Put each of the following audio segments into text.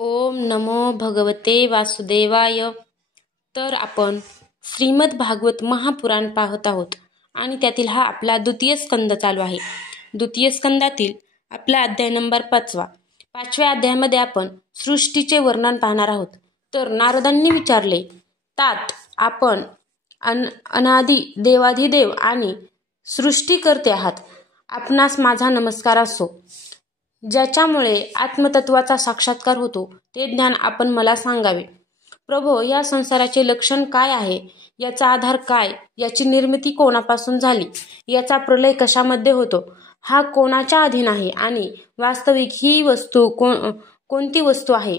ओम नमो भगवते वासुदेवाय. तर आपण श्रीमद भागवत महापुराण पाहत आहोत आणि त्यातील हा आपला द्वितीय स्कंद चालू आहे. द्वितीय स्कंदातील आपला अध्याय नंबर 5. 5व्या अध्यायामध्ये आपण सृष्टीचे वर्णन पाहणार आहोत. तर नारदांनी विचारले, तात आपण अनादी देवाधिदेव आणि सृष्टीकर्ते आहात. आपणास माझा नमस्कार असो. ज्याच्यामुळे आत्मतत्वाचा साक्षात्कार होतो ते ज्ञान आपण मला सांगावे. प्रभो, या संसाराचे लक्षण काय आहे? याचा आधार काय? याची निर्मिती कोणापासून झाली? याचा प्रलय कशामध्ये होतो? हा कोणाच्या अधीन आहे आणि वास्तविक ही वस्तू कोणती वस्तू आहे?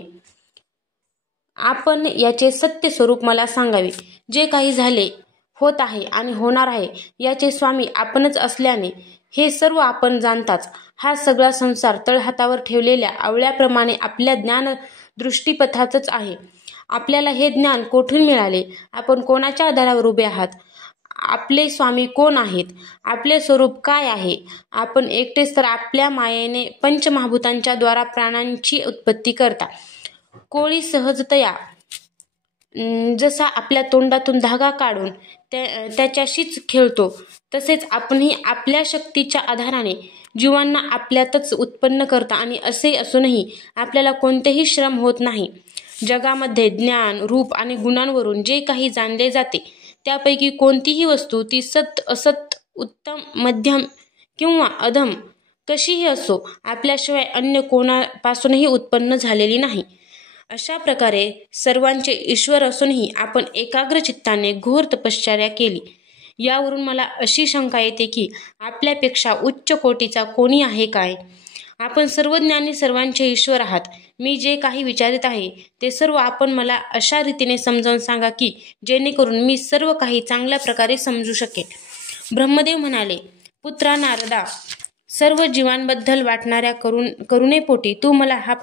आपण याचे सत्य स्वरूप मला सांगावे. जे काही झाले, होत आहे आणि होणार आहे याचे स्वामी आपणच असल्याने हे सर्व आपण जाणताच. हा सगळा संसार तळहातावर ठेवलेल्या आवळ्याप्रमाणे आपल्या ज्ञान दृष्टीपथातच आहे. आपल्याला हे ज्ञान कोठून मिळाले? आपण कोणाच्या आधारावर उभे आहात? आपले स्वामी कोण आहेत? आपले स्वरूप काय आहे? आपण एकटेच तर आपल्या मायेने पंचमहाभूतांच्या द्वारा प्राणांची उत्पत्ती करता. कोळी सहजतया जसा आपल्या तोंडातून धागा काढून त्याच्याशीच खेळतो, तसेच आपणही आपल्या शक्तीच्या आधाराने जीवांना आपल्यातच उत्पन्न करता आणि असे असूनही आपल्याला कोणतेही श्रम होत नाही. जगामध्ये ज्ञान, रूप आणि गुणांवरून जे काही जाणले जाते त्यापैकी कोणतीही वस्तू, ती सत, असत, उत्तम, मध्यम किंवा अधम कशीही असो, आपल्याशिवाय अन्य कोणापासूनही उत्पन्न झालेली नाही. अशा प्रकारे सर्वांचे ईश्वर असूनही आपण एकाग्र चित्ताने घोर तपश्चर्या केली. यावरून मला अशी शंका येते की आपल्यापेक्षा उच्च कोटीचा कोणी आहे काय? आपण सर्वज्ञानी सर्वांचे ईश्वर आहात. मी जे काही विचारित आहे ते सर्व आपण मला अशा रीतीने समजावून सांगा की जेणेकरून मी सर्व काही चांगल्या प्रकारे समजू शकेन. ब्रह्मदेव म्हणाले, पुत्रा नारदा, सर्व जीवांबद्दल वाटणाऱ्या करुणेपोटी तू मला हा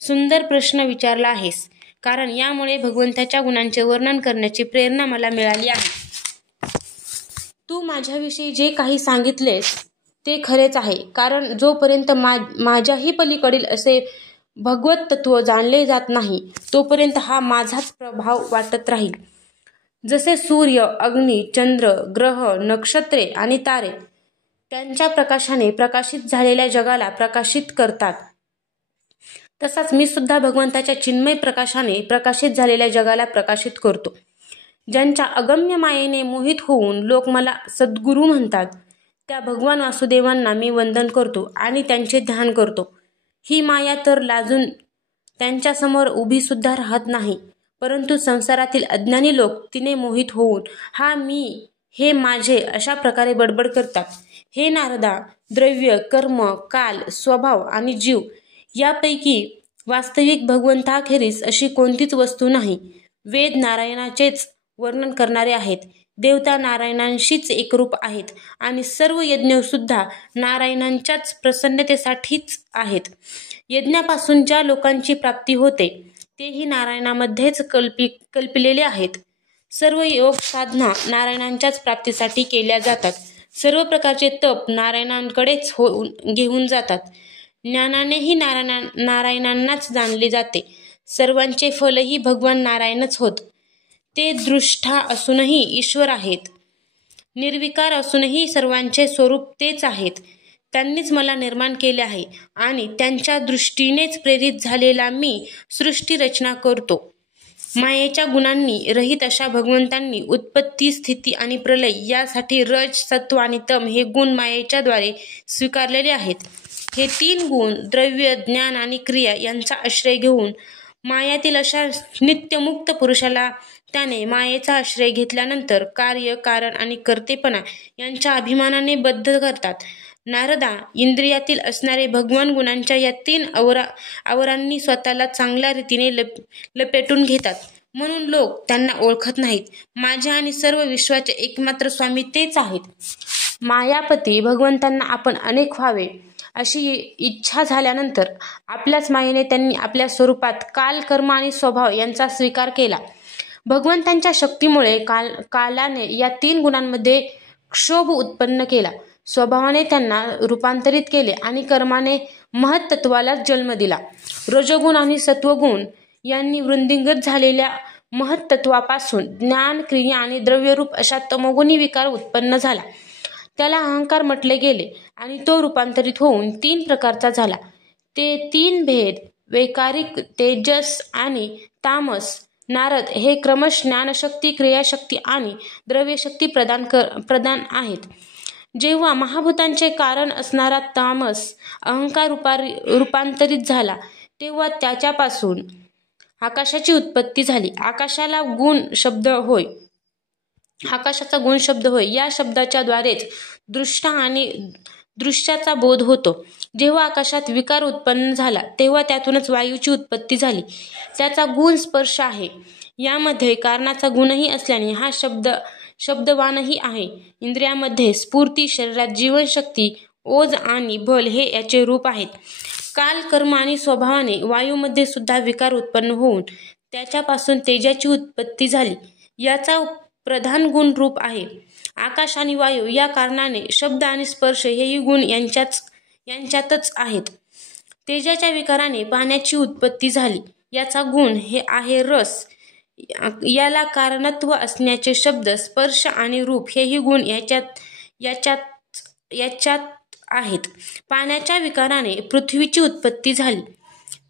सुंदर प्रश्न विचारला आहेस, कारण यामुळे भगवंताच्या गुणांचे वर्णन करण्याची प्रेरणा मला मिळाली आहे. तू माझ्याविषयी जे काही सांगितलेस ते खरेच आहे, कारण जोपर्यंत माझ्याही पलीकडील असे भगवत तत्व जाणले जात नाही तोपर्यंत हा माझाच प्रभाव वाटत राहील. जसे सूर्य, अग्नी, चंद्र, ग्रह, नक्षत्रे आणि तारे त्यांच्या प्रकाशाने प्रकाशित झालेल्या जगाला प्रकाशित करतात, तसाच मी सुद्धा भगवंताच्या चिन्मय प्रकाशाने प्रकाशित झालेल्या जगाला प्रकाशित करतो. ज्यांच्या अगम्य मायेने मोहित होऊन लोक मला सद्गुरू म्हणतात, त्या भगवान वासुदेवांना मी वंदन करतो आणि त्यांचे ध्यान करतो. ही माया तर लाजून त्यांच्यासमोर उभी सुद्धा राहत नाही, परंतु संसारातील अज्ञानी लोक तिने मोहित होऊन हा मी, हे माझे अशा प्रकारे बडबड करतात. हे नारदा, द्रव्य, कर्म, काल, स्वभाव आणि जीव यापैकी वास्तविक भगवंताखेरीज अशी कोणतीच वस्तू नाही. वेद नारायणाचेच वर्णन करणारे आहेत. देवता नारायणांशीच एकरूप आहेत आणि सर्व यज्ञ सुद्धा नारायणांच्याच प्रसन्नतेसाठीच आहेत. यज्ञापासून ज्या लोकांची प्राप्ती होते तेही नारायणामध्येच कल्पिलेले आहेत. सर्व योग साधना नारायणांच्याच प्राप्तीसाठी केल्या जातात. सर्व प्रकारचे तप नारायणांकडेच घेऊन जातात. ज्ञानानेही नारायणांनाच जाणले जाते. सर्वांचे फलही भगवान नारायणच होत. ते दृष्टा असूनही ईश्वर आहेत. निर्विकार असूनही सर्वांचे स्वरूप तेच आहेत. त्यांनीच मला निर्माण केले आहे आणि त्यांच्या दृष्टीनेच प्रेरित झालेला मी सृष्टी रचना करतो. मायेच्या गुणांनी रहित अशा भगवंतांनी उत्पत्ती, स्थिती आणि प्रलय यासाठी रज, सत्व आणि तम हे गुण मायेच्या द्वारे स्वीकारलेले आहेत. हे 3 गुण, द्रव्य, ज्ञान आणि क्रिया यांचा आश्रय घेऊन मायातील अशा नित्यमुक्त पुरुषाला त्याने मायेचा आश्रय घेतल्यानंतर कार्य, कारण आणि कर्तेपणा यांच्या अभिमानाने बद्ध करतात. नारदा, इंद्रियातील असणारे भगवान गुणांच्या या 3 आवरांनी स्वतःला चांगल्या रीतीने लपेटून घेतात, म्हणून लोक त्यांना ओळखत नाहीत. माझ्या आणि सर्व विश्वाचे एकमात्र स्वामी तेच आहेत. मायापती भगवंतांना आपण अनेक व्हावे अशी इच्छा झाल्यानंतर आपल्याच मायेने त्यांनी आपल्या स्वरूपात काल, कर्म आणि स्वभाव यांचा स्वीकार केला. भगवंतांच्या शक्तीमुळे कालाने या 3 गुणांमध्ये क्षोभ उत्पन्न केला. स्वभावाने त्यांना रूपांतरित केले आणि कर्माने महत्त्वाला जन्म दिला. रजोगुण आणि सत्वगुण यांनी वृद्धिंगत झालेल्या महत्त्वापासून ज्ञान, क्रिया आणि द्रव्यरूप अशा तमोगुणी विकार उत्पन्न झाला. त्याला अहंकार म्हटले गेले आणि तो रूपांतरित होऊन 3 प्रकारचा झाला. ते 3 भेद वैकारिक, तेजस आणि तामस. नारद हे क्रमश ज्ञानशक्ती, क्रियाशक्ती आणि द्रव्यशक्ती प्रदान आहेत. जेव्हा महाभूतांचे कारण असणारा तामस अहंकार रूपांतरित झाला तेव्हा त्याच्यापासून आकाशाची उत्पत्ती झाली. आकाशाचा गुण शब्द होय. या शब्दाच्या द्वारेच दृष्टा आणि दृश्याचा बोध होतो. जेव्हा आकाशात विकार उत्पन्न झाला तेव्हा त्यातूनच वायूची उत्पत्ती झाली. त्याचा गुण स्पर्श आहे. यामध्ये कारणाचा गुणही असल्याने हा शब्दवानही आहे. इंद्रियामध्ये स्फूर्ती, शरीरात जीवनशक्ती, ओज आणि बल हे याचे रूप आहेत. काल, कर्म आणि स्वभावाने वायूमध्ये सुद्धा विकार उत्पन्न होऊन त्याच्यापासून तेजाची उत्पत्ती झाली. याचा प्रधान गुण रूप आहे. आकाश आणि वायू या कारणाने शब्द आणि स्पर्श हेही गुण यांच्यातच आहेत. तेजाच्या विकाराने पाण्याची उत्पत्ती झाली. याचा गुण हे आहे रस. याला कारणत्व असण्याचे शब्द, स्पर्श आणि रूप हेही गुण याच्यात आहेत. पाण्याच्या विकाराने पृथ्वीची उत्पत्ती झाली.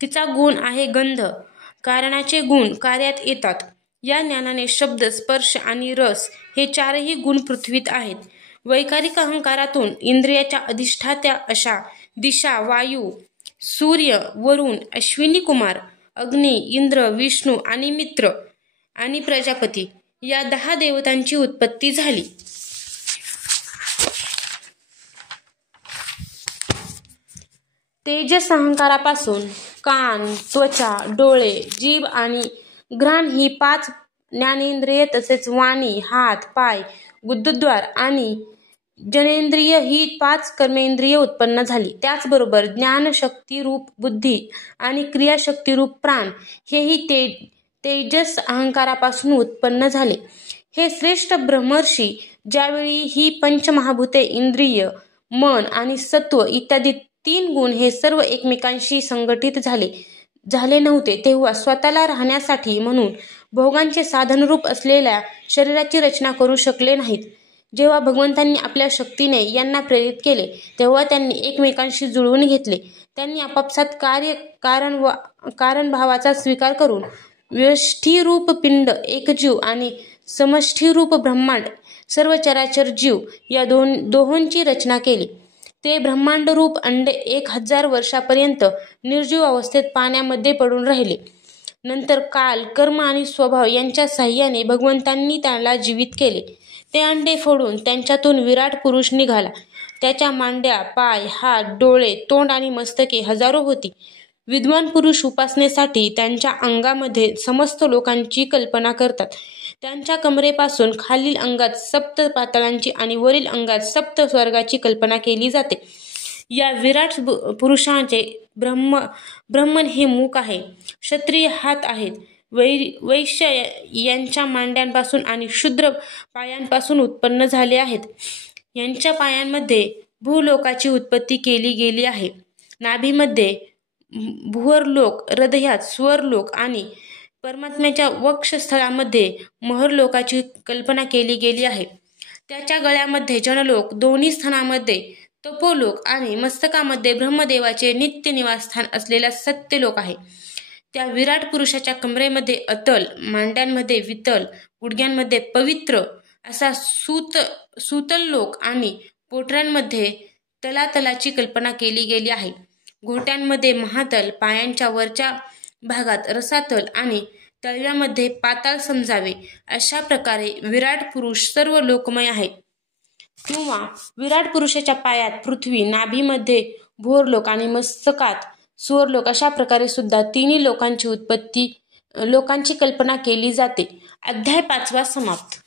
तिचा गुण आहे गंध. कारणाचे गुण कार्यात येतात. या ज्ञानाने शब्द, स्पर्श आणि रस हे 4ही गुण पृथ्वीत आहेत. वैकारिक अहंकारातून इंद्रियाच्या अधिष्ठात्या अशा दिशा, वायू, सूर्य, वरुण, अश्विनी कुमार, अग्नी, इंद्र, विष्णू आणि मित्र आणि प्रजापती या 10 देवतांची उत्पत्ती झाली. तेजस अहंकारापासून कान, त्वचा, डोळे, जीभ आणि घ्राण ही 5 ज्ञानेंद्रिये, तसेच वाणी, हात, पाय, गुदद्वार आणि जनेंद्रिय ही 5 कर्मेंद्रिये उत्पन्न झाली. त्याचबरोबर ज्ञानशक्तीरूप बुद्धी आणि क्रियाशक्तीरूप प्राण हेही तेजस अहंकारापासून उत्पन्न झाले. हे श्रेष्ठ ब्रह्मर्षी, ज्यावेळी ही पंचमहाभूते, इंद्रिय, मन आणि सत्व इत्यादी 3 गुण हे सर्व एकमेकांशी संघटित झाले नव्हते, तेव्हा स्वतःला राहण्यासाठी म्हणून भोगांचे साधनरूप असलेल्या शरीराची रचना करू शकले नाहीत. जेव्हा भगवंतांनी आपल्या शक्तीने यांना प्रेरित केले तेव्हा त्यांनी एकमेकांशी जुळवून घेतले. त्यांनी आपापसात कारणभावाचा स्वीकार करून व्यष्टीरूप पिंड, एकजीव आणि समष्टीरूप ब्रह्मांड, सर्व चराचर जीव या दोहोंची रचना केली. ते ब्रह्मांडरूप अंडे 1000 वर्षापर्यंत निर्जीव अवस्थेत पाण्यामध्ये पडून राहिले. नंतर काल, कर्म आणि स्वभाव यांच्या साह्याने भगवंतांनी त्याला जीवित केले. ते अंडे फोडून त्यांच्यातून विराट पुरुष निघाला. त्याच्या मांड्या, पाय, हात, डोळे, तोंड आणि मस्तके हजारो होती. विद्वान पुरुष उपासनेसाठी त्यांच्या अंगामध्ये समस्त लोकांची कल्पना करतात. त्यांच्या कमरेपासून खालील अंगात 7 पाताळांची आणि वरील अंगात 7 स्वर्गाची कल्पना केली जाते. या विराट पुरुषांचे ब्रह्मन हे मुख आहे. क्षत्रिय हात आहेत. वैश्य यांच्या मांड्यांपासून आणि शूद्र पायांपासून उत्पन्न झाले आहेत. यांच्या पायांमध्ये भूलोकाची उत्पत्ती केली गेली आहे. नाभीमध्ये भुवरलोक, हृदयात स्वरलोक आणि परमात्म्याच्या वक्षस्थळामध्ये महरलोकाची कल्पना केली गेली आहे. त्याच्या गळ्यामध्ये जनलोक, दोन्ही स्थानामध्ये तपोलोक आणि मस्तकामध्ये ब्रह्मदेवाचे नित्य निवासस्थान असलेला सत्यलोक आहे. त्या विराट पुरुषाच्या कमरेमध्ये अतल, मांड्यांमध्ये वितल, गुडघ्यांमध्ये पवित्र असा सुतललोक आणि पोटऱ्यांमध्ये तलातलाची कल्पना केली गेली आहे. घोट्यांमध्ये महातल, पायांच्या वरच्या भागात रसातल आणि तळव्यामध्ये पाताळ समजावे. अशा प्रकारे विराट पुरुष सर्व लोकमय आहे. किंवा विराट पुरुषाच्या पायात पृथ्वी, नाभीमध्ये भुवरलोक आणि मस्तकात स्वरलोक अशा प्रकारे सुद्धा 3 लोकांची कल्पना केली जाते. अध्याय 5 समाप्त.